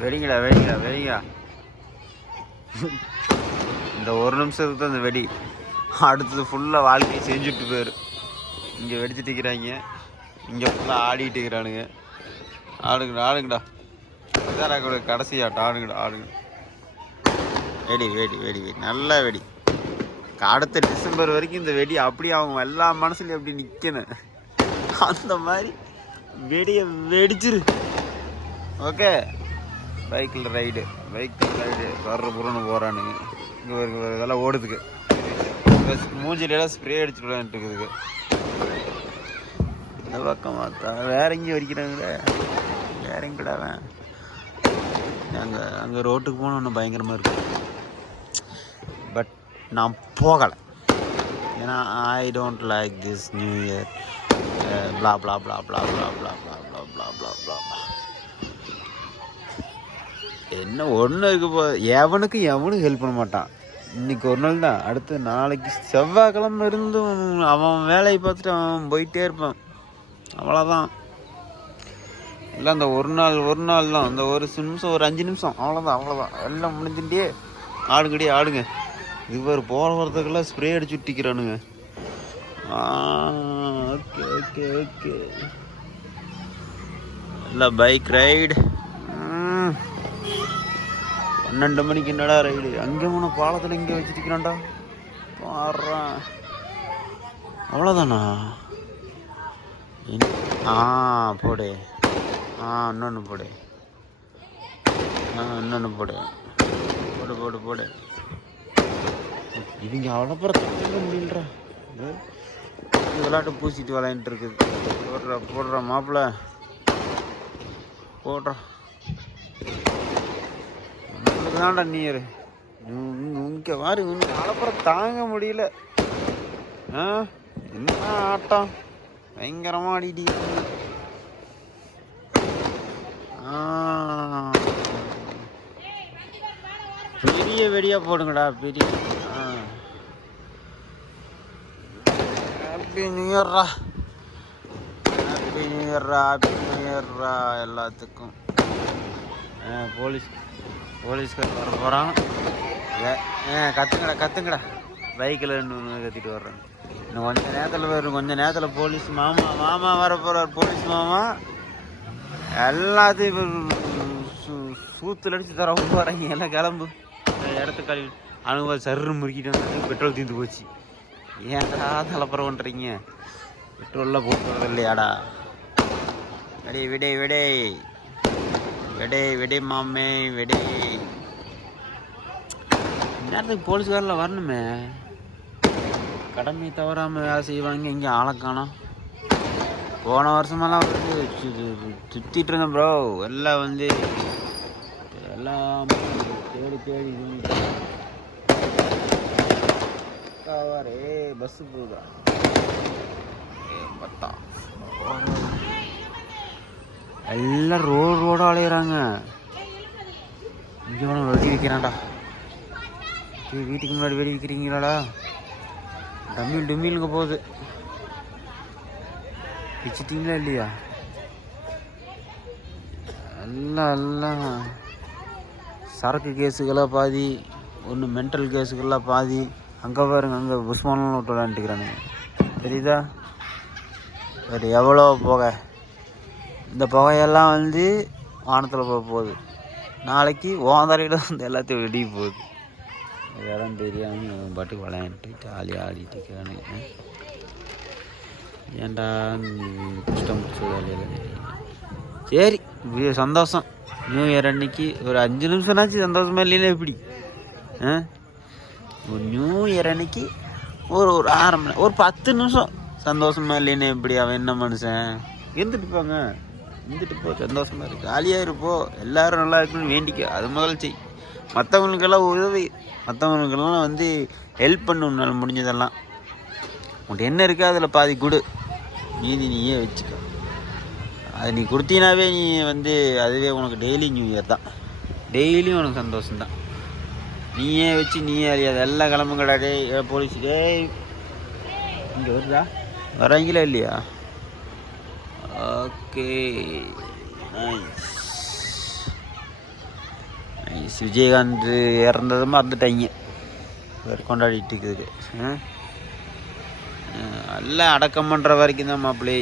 வெடிங்கடா வெடிங்கடா வெடிங்கடா. இந்த ஒரு நிமிஷத்துக்கு தான் இந்த வெடி, அடுத்தது ஃபுல்லாக வாழ்க்கையை செஞ்சுட்டு போயிரு. இங்கே வெடிச்சுட்டு இருக்கிறாங்க, இங்கே ஃபுல்லாக ஆடிட்டு இருக்கிறானுங்க. ஆடுங்கடா ஆடுங்கடா, இதாரா கூட கடைசி ஆட்டம். ஆடுங்கடா ஆடுங்க. வெடி வெடி வெடி வெடி, நல்லா வெடி. அடுத்த டிசம்பர் வரைக்கும் இந்த வெடி அப்படியே அவங்க எல்லா மனசுலையும் அப்படி நிற்கணும். அந்த மாதிரி வெடியை வெடிச்சிரு. ஓகே, பைக்கில் ரைடு வர்ற புறன்னு போகிறானுங்க. இங்கே இதெல்லாம் ஓடுதுக்கு, மூஞ்சிலெல்லாம் ஸ்ப்ரே அடிச்சுட்டு விளையாண்டுருக்குதுக்கு. இந்த பக்கம் பார்த்தா வேற எங்கேயும் வடிக்கிறாங்களே, வேற எங்கடாவேன். அங்கே ரோட்டுக்கு போனால் ஒன்றும் பயங்கரமாக இருக்கும். பட் நான் போகலை, ஏன்னா I don't like this new year blah blah blah blah blah blah blah blah blah blah blah. என்ன ஒன்று இருக்கு போ, எவனுக்கு ஹெல்ப் பண்ண மாட்டான். இன்னைக்கு ஒரு நாள் தான், அடுத்து நாளைக்கு செவ்வாய்க்கிழமை இருந்தும் அவன் வேலையை பார்த்துட்டு அவன் போயிட்டே இருப்பான். அவ்வளோதான். இல்லை அந்த ஒரு நாள் தான், அந்த ஒரு நிமிஷம், ஒரு 5 நிமிஷம், அவ்வளோதான். எல்லாம் முடிஞ்சுட்டே ஆடுங்கடி ஆடுங்க. இது ஒரு போகிற வரத்துக்கெல்லாம் ஸ்ப்ரே அடிச்சு விட்டிக்கிறானுங்க. ஓகே ஓகே ஓகே, இல்லை பைக் ரைடு 12 மணிக்கு என்னடா ரைடு? அங்கே போன பாலத்தில் இங்கே வச்சுருக்கிறான்டா பாடுறான். அவ்வளோதானா? போடு. இன்னொன்று போடு. இன்னொன்று போடு. போடு போடு போடு. இவங்க அவ்வளோ தங்க முடியலடா. விளையாட்டு பூசிட்டு விளையாண்டு இருக்குது. போடுறா மாப்பிள்ள, போடுறா. நம்மளுக்கு தான்டா நீர். இங்கே மாதிரி அவ்வளோ தாங்க முடியல. என்ன ஆட்டம், பயங்கரமாக ஆடிட்டு. பெரிய வெடியாக போடுங்கடா, பெரிய. ஹாப்பி நியூ இயர்ரா, ஹாப்பி நியூ இயர்ரா, ஹாப்பி நியூ இயர்ரா எல்லாத்துக்கும். போலீஸ்கார் வர போகிறான். கத்துங்கடா பைக்கில் 2 கத்திட்டு வர்றேன். இன்னும் கொஞ்சம் நேரத்தில் போலீஸ் மாமா வர போகிறார். போலீஸ் மாமா எல்லாத்தையும் சூத்தில் அடித்து தர போகிறாங்க. எல்லாம் கிளம்பு, இடத்த கழிவு. அனுபவம் சர்ரு முறுக்கிட்டு வந்து பெட்ரோல் தீர்ந்து போச்சு. ஏன்டா தலைப்புறம் பண்ணுறீங்க? பெட்ரோலில் போட்டு இல்லையாடா? விடை மாமே விடை. நேரத்துக்கு போலீஸ்காரில் வரணுமே, கடமை தவறாமல் வேலை செய்வாங்க. இங்கே ஆளை காணோம். போன வருஷமெல்லாம் வந்து சுற்றிட்டு இருந்தேன் ப்ரோ. எல்லாம் வந்து எல்லாம் தேடி பஸ்ஸு போகுதா பார்த்தா எல்லாம் ரோடு அலையிறாங்க. இங்கே வேணும் வெடி வைக்கிறான்டா. வீட்டுக்கு முன்னாடி வெடி வைக்கிறீங்களாடா? டம்மிலுங்க போகுது. பிச்சிட்டிங்களா இல்லையா? எல்லாம் சரக்கு கேஸுக்கெல்லாம் பாதி, ஒன்று மென்டல் கேஸுக்கெல்லாம் பாதி. அங்கே பாருங்க, அங்கே புஷ்மானெலாம் விட்டு விளையாண்டுக்கிறானுங்க. தெரியுதா? வேறு எவ்வளோ புகை. இந்த புகையெல்லாம் வந்து வானத்தில் போகுது. நாளைக்கு ஓந்தரையில் வந்து எல்லாத்தையும் வெடி போகுது. இடம் தெரியாமல் பாட்டுக்கு விளையாண்டுட்டு ஜாலியாக ஆடிட்டு இருக்கிறானுங்க. ஏன்டா கஷ்டம் பிடிச்ச வேலையில். சரி, இப்படி சந்தோஷம். நியூ இயர் அன்னைக்கு ஒரு 5 நிமிஷம்னாச்சு சந்தோஷமா இல்லைன்னா எப்படி? ஒரு நியூ இயர் அன்னைக்கு ஒரு 1/2 மணி நேரம், ஒரு 10 நிமிஷம் சந்தோஷமா இல்லைன்னா எப்படி? அவன் என்ன மனுஷன்? இருந்துட்டு போங்க, இருந்துட்டு போ, சந்தோஷமா இருக்கு, ஜாலியாக இருப்போ, எல்லோரும் நல்லா இருக்குன்னு வேண்டிக்க. அது முதல்ல செய். மற்றவங்களுக்கெல்லாம் உதவி, மற்றவங்களுக்கெல்லாம் வந்து ஹெல்ப் பண்ண உன்னால் முடிஞ்சதெல்லாம். உன்ட்டு என்ன இருக்கோ அதில் பாதி கொடு, மீதி நீயே வச்சுக்க. அது நீ கொடுத்தீனாவே நீ வந்து அதுவே உனக்கு டெய்லி நியூ இயர் தான். டெய்லியும் உனக்கு சந்தோஷம்தான். நீயே வச்சு நீயே அறியாது. எல்லாம் கிளம்புங்கடா. போலீஸ் இங்கே வருதா? வராங்களா இல்லையா? Okay, nice. விஜயகாந்த் இறந்ததும் மறந்துட்டாங்க, கொண்டாடிட்டு இருக்குது. எல்லாம் அடக்கம் பண்ணுற வரைக்கும் தான் மாப்பிள்ளை.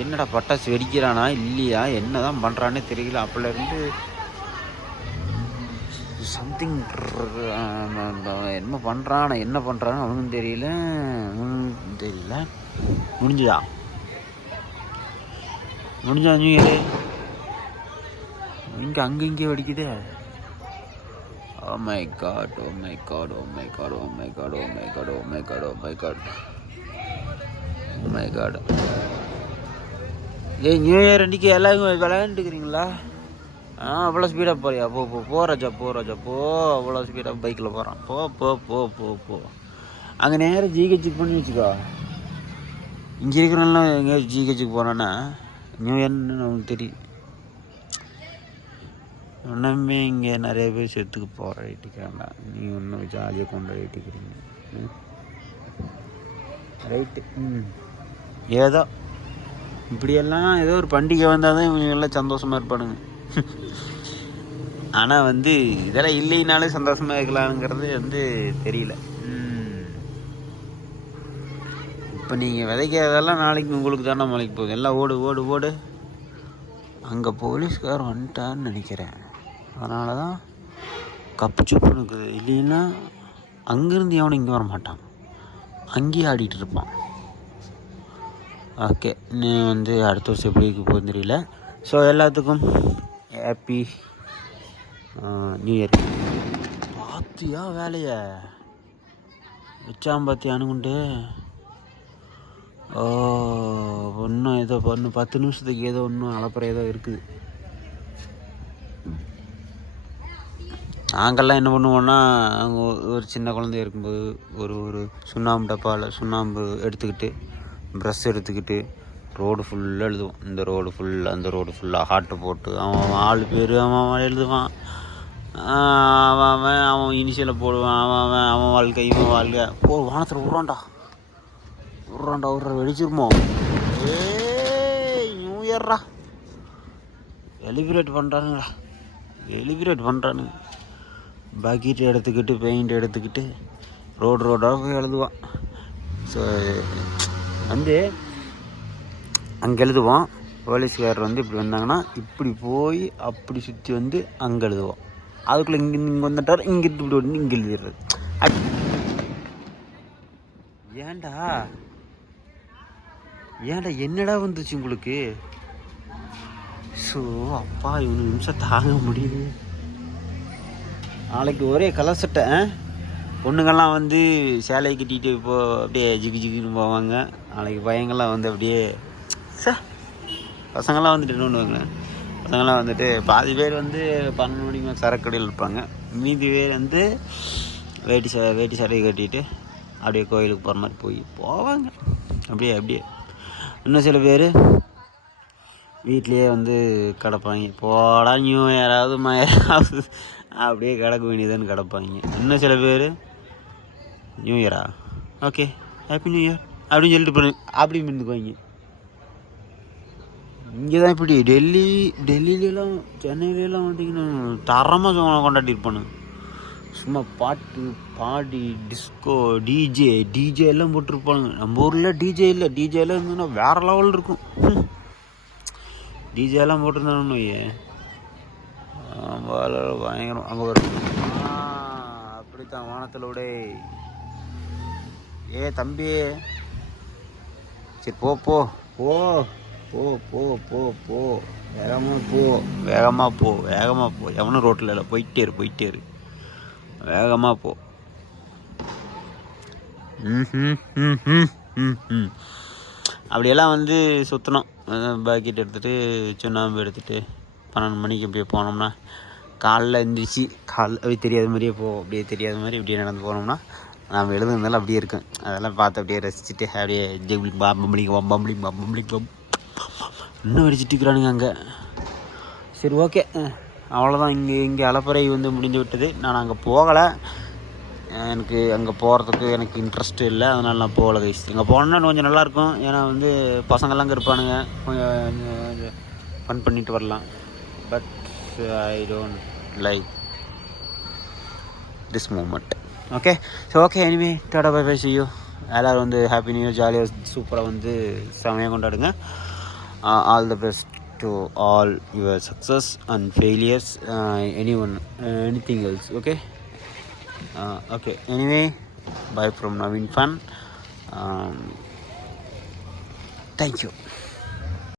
என்னடா பட்டாசு வெடிக்கிறானா இல்லையா, என்ன தான் பண்ணுறானே தெரியல. அப்போலேருந்து சம்திங் என்ன பண்ணுறான் அவனுக்கும் தெரியல. முடிஞ்சா நியூ இயரு இங்கே அங்கே வெடிக்குது. Oh my god, oh my god, oh my god, oh my god, oh my god, oh my god, oh my god, oh my god. ஏய் நியூ இயர் அன்றைக்கி எல்லாரும் விளையாண்டுக்கிறீங்களா? அவ்வளோ ஸ்பீடாக போறியா? போ ராஜா போ. அவ்வளோ ஸ்பீடாக பைக்கில் போகிறான். போ. அங்கே நேரம் ஜிஹெச்சுக்கு பண்ணி வச்சுக்கோ. இங்கே இருக்கிறவங்களாம் எங்கேயாவது ஜிஹெச்சுக்கு போகிறான்னா நியூ இயர்னு நமக்கு தெரியும். ஒன்றுமே இங்கே நிறைய பேர் செத்துக்கு போராடிட்டுக்கிறாங்க. நீங்கள் ஒன்றும் ஜாலியாக கொண்டாடிட்டுக்கிறீங்க. ரைட்டு. ஏதோ இப்படியெல்லாம் ஏதோ ஒரு பண்டிகை வந்தால் தான் இவங்கெல்லாம் சந்தோஷமாக இருப்பானுங்க. ஆனால் இதெல்லாம் இல்லைனாலே சந்தோஷமாக இருக்கலாம்ங்கிறது தெரியல. இப்போ நீங்கள் விதைக்கிறதெல்லாம் நாளைக்கு உங்களுக்கு தானே மலைக்கு போகுது. எல்லாம் ஓடு. அங்கே போலீஸ்கார் வந்துட்டான்னு நினைக்கிறேன். அதனால தான் கப்புச்சுப்புன்னு இருக்குது. இல்லைன்னா அங்கேருந்து எவனும் இங்கே வர மாட்டான், அங்கேயே ஆடிட்டு இருப்பான். ஓகே, நீ அடுத்த வருஷம் எப்படி போகுதுன்னு தெரியல. ஸோ எல்லாத்துக்கும் ஹாப்பி நியூ இயர். பார்த்தியா வேலையை வச்சாம் பார்த்தியா அணுகுண்டு. இன்னும் ஏதோ 10 நிமிஷத்துக்கு ஏதோ இன்னும் அலப்பறை ஏதோ இருக்குது. நாங்கள்லாம் என்ன பண்ணுவோன்னா, அங்கே ஒரு சின்ன குழந்தை இருக்கும்போது ஒரு சுண்ணாம்பு டப்பாவில் சுண்ணாம்பு எடுத்துக்கிட்டு ப்ரஷ் எடுத்துக்கிட்டு ரோடு ஃபுல்லாக எழுதுவோம். இந்த ரோடு ஃபுல்லாக அந்த ரோடு ஃபுல்லாக ஹார்ட்டு போட்டு அவன் ஆள் பேர் அவன் எழுதுவான். அவன் இனிஷியலை போடுவான். அவன் வாழ்க்கை இவன் வாழ்க்கை வானத்தில் விட்றான்டா வெடிச்சிருமோ. நியூ இயர்ரா செலிப்ரேட் பண்ணுறானுங்க. பக்கெட் எடுத்துக்கிட்டு பெயிண்ட் எடுத்துக்கிட்டு ரோடாக போய் எழுதுவான். ஸோ அங்கே எழுதுவோம். போலீஸ்காரர் இப்படி வந்தாங்கன்னா இப்படி போய் அப்படி சுற்றி அங்கே எழுதுவோம். அதுக்குள்ளே இங்கே வந்துட்டார். இங்கிருந்து இப்படி இங்கே எழுதிடுறது. ஏன்டா என்னடா வந்துச்சு உங்களுக்கு? ஸோ அப்பா இவனு நிமிஷம் தாங்க முடியுது. நாளைக்கு ஒரே கலர் சட்டை. பொண்ணுங்கள்லாம் சேலை கட்டிட்டு இப்போது அப்படியே ஜிகுன்னு போவாங்க. நாளைக்கு பையங்கள்லாம் அப்படியே பசங்கள்லாம் என்ன பண்ணுவாங்க, பசங்கள்லாம் பாதி பேர் 12 மணிக்கு மேலே சரக்கடையில் இருப்பாங்க. மீதி பேர் வேட்டி சட்டையை கட்டிட்டு அப்படியே கோயிலுக்கு போகிற மாதிரி போவாங்க. அப்படியே இன்னும் சில பேர் வீட்லேயே கிடப்பாங்க. போடா நியூ இயராவது மயாராவது அப்படியே கிடக்க வேண்டியதுன்னு கிடப்பாங்க. இன்னும் சில பேர் நியூ இயரா ஓகே ஹாப்பி நியூ இயர் அப்படின்னு சொல்லிட்டு அப்படி மின்னுக்குவாங்க. இங்கே தான் இப்படி டெல்லியிலலாம் சென்னையிலலாம் தரமாக கொண்டாடி இருப்பானு. சும்மா பாட்டு பாடி டிஸ்கோ டிஜே எல்லாம் போட்டிருப்பானுங்க. நம்ம ஊரில் டிஜே இல்லை. டிஜேலாம் இருந்ததுன்னா வேறு லெவல் இருக்கும். டிஜேலாம் போட்டிருந்தானு பயங்கரம். அங்கே ஒரு அப்படித்தான் வானத்தில் விட. தம்பி சரி போ வேகமாக போ. எவனும் ரோட்டில் இல்லை. போயிட்டே இரு வேகமாக போ. அப்படியெல்லாம் சுற்றணும். பாக்கெட் எடுத்துகிட்டு சுண்ணாம்பு எடுத்துகிட்டு 12 மணிக்கு அப்படியே போனோம்னா காலைல எழுந்திரிச்சி அப்படியே தெரியாத மாதிரியே அப்படியே தெரியாத மாதிரி இப்படியே நடந்து போனோம்னா நம்ம எழுதுனாலும் அப்படியே இருக்கும். அதெல்லாம் பார்த்து அப்படியே ரசிச்சுட்டு அப்படியே பம்பளிக்கும் இன்னும் வெடிச்சிட்டு இருக்கிறானுங்க அங்கே. சரி ஓகே, அவ்வளோதான். இங்கே அலப்பறை முடிஞ்சு விட்டது. நான் அங்கே போகலை. எனக்கு அங்கே போகிறதுக்கு எனக்கு இன்ட்ரெஸ்ட்டு இல்லை. அதனால் நான் போகலை கைஸ். இங்கே போனோன்னா கொஞ்சம் நல்லாயிருக்கும். ஏன்னா பசங்கள்லாம் அங்கே இருப்பானுங்க. கொஞ்சம் ஃபன் பண்ணிட்டு வரலாம். But I don't like this moment. Okay, so okay, anyway, tata bye bye, see you. எல்லோரும் வந்து ஹாப்பி நியூ இயர், ஜாலியாக சூப்பராக வந்து செமையாக கொண்டாடுங்க. All the best to all your success and failures, anything else. Okay, okay, anyway, bye from Naveen Fun. Thank you.